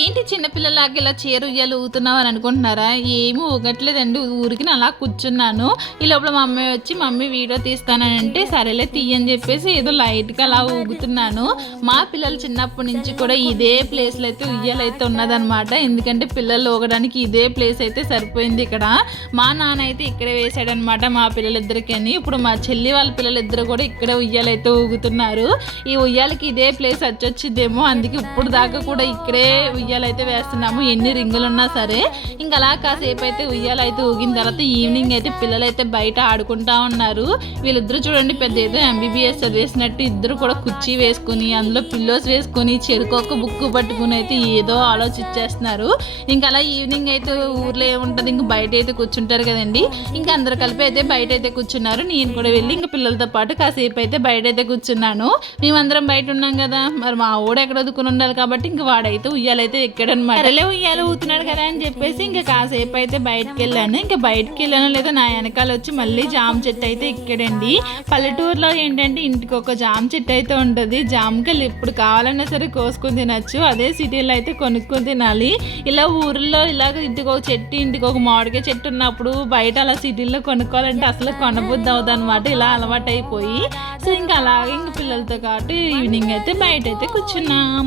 ఏంటి చిన్నపిల్లలాగా ఇలా చీర ఉయ్యాలు ఊగుతున్నావు అని అనుకుంటున్నారా? ఏమీ ఊగట్లేదండి. ఊరికి అలా కూర్చున్నాను. ఈ లోపల మా అమ్మాయి వచ్చి మమ్మీ వీడియో తీస్తానంటే సరేలే తీయని చెప్పేసి ఏదో లైట్గా అలా ఊగుతున్నాను. మా పిల్లలు చిన్నప్పటి నుంచి కూడా ఇదే ప్లేస్లో అయితే ఉయ్యాలైతే ఉన్నదనమాట. ఎందుకంటే పిల్లలు ఊగడానికి ఇదే ప్లేస్ అయితే సరిపోయింది ఇక్కడ. మా నాన్న అయితే ఇక్కడే వేసాడనమాట మా పిల్లలిద్దరికీ. ఇప్పుడు మా చెల్లి వాళ్ళ పిల్లలిద్దరు కూడా ఇక్కడే ఉయ్యాలైతే ఊగుతున్నారు. ఈ ఉయ్యాలకి ఇదే ప్లేస్ వచ్చొచ్చిద్దేమో, అందుకే ఇప్పుడు దాకా కూడా ఇక్కడే ఉయ్యాలైతే వేస్తున్నాము. ఎన్ని రింగులు ఉన్నా సరే ఇంకా అలా కాసేపు అయితే ఉయ్యాలైతే ఊగిన తర్వాత ఈవినింగ్ అయితే పిల్లలైతే బయట ఆడుకుంటా ఉన్నారు. వీళ్ళిద్దరూ చూడండి పెద్ద ఏదో MBBS చదివేసినట్టు ఇద్దరు కూడా కుర్చీ వేసుకుని అందులో పిల్లోస్ వేసుకుని చెరుకొక బుక్ పట్టుకుని అయితే ఏదో ఆలోచించేస్తున్నారు. ఇంకా అలా ఈవినింగ్ అయితే ఊర్లో ఏముంటుంది, ఇంక బయట అయితే కూర్చుంటారు కదండి. ఇంకా అందరు కలిపి అయితే బయట అయితే కూర్చున్నారు. నేను కూడా వెళ్ళి ఇంకా పిల్లలతో పాటు కాసేపు అయితే బయట అయితే కూర్చున్నాను. మేమందరం బయట ఉన్నాం కదా, మరి మా ఊడు ఎక్కడ వదుకుని ఉండాలి కాబట్టి ఇంకా వాడైతే ఉయ్యాలైతే ఎక్కడనమాట. అరలే ఉయ్యాలు ఊతున్నాడు కదా అని చెప్పేసి ఇంకా కాసేపు అయితే బయటకు వెళ్ళాను. ఇంకా బయటకు వెళ్ళాను లేదా నా వెనకాల వచ్చి మళ్ళీ జామ చెట్టు అయితే ఎక్కడండి. పల్లెటూరులో ఏంటంటే ఇంటికి ఒక జామ చెట్టు అయితే ఉంటుంది. జామకాయలు ఎప్పుడు కావాలన్నా సరే కోసుకొని తినచ్చు. అదే సిటీలో అయితే కొనుక్కొని తినాలి. ఇలా ఊర్లో ఇలాగ ఇంటికి ఒక చెట్టు, ఇంటికి ఒక మామిడికాయ చెట్టు ఉన్నప్పుడు బయట అలా సిటీల్లో కొనుక్కోవాలంటే అసలు కొనబుద్ధి అవుతుంది అనమాట. ఇలా అలవాటు అయిపోయి సో ఇంకా అలాగే ఇంక పిల్లలతో కాబట్టి ఈవినింగ్ అయితే బయట అయితే కూర్చున్నాం.